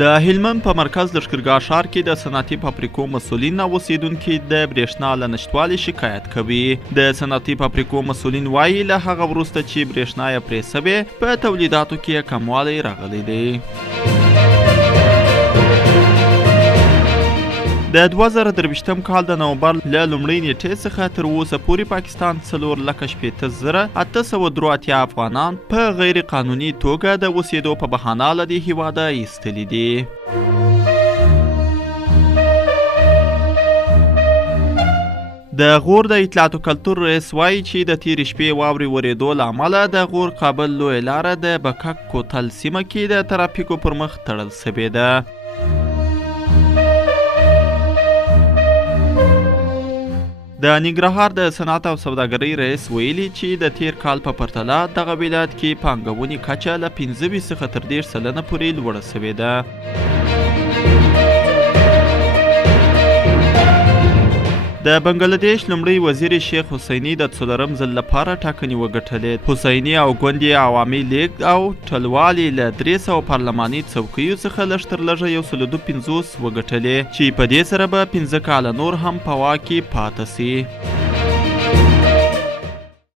د هلمند په مرکز لښکرګاه ښار کې د صنعتي فابریکو مسؤلین او اوسیدونکي د برېښنا له نشتوالي شکایت کوي. د صنعتي فابریکو مسؤلین وایي له هغه وروسته چې برېښنا یې پرې سوې په تولیداتو کې کموالی راغلی دی. د 2023 کال د نومبر له لومړۍ نیټې څخه تر اوسه پورې پاکستان 4,80,883 افغانان په غیر قانوني توګه د اوسېدو په بهانه له دې هېواده ایستلي دي. د غور د اطلاعات و کلتور رئیس وایي چې د تېرې شپې واورې ورېدو له امله د غور کابل لویه لاره د بکک کوتل سیمه کې د ترافیکو پر مخ تړل سوې ده. د ننګرهار د صنعت او سوداګرۍ رئیس ویلي چې د تیر کال په پرتله دغه ولایت کې پانګونې کچه له 25 څخه تر 10 سلنه پورې لوړه سوې ده. د بنګلاديش لومړی وزیر شیخ حسیني د څلورم ځل لپاره ټاکنې وګټلې. حسیني او ګوند یې عوامي لیگ او ټلوالې له 300 پارلماني څوکیو څخه لږ تر لږه 152 وګټلې چې په دې سره به 15 کاله نور هم په واک کې پاته سي.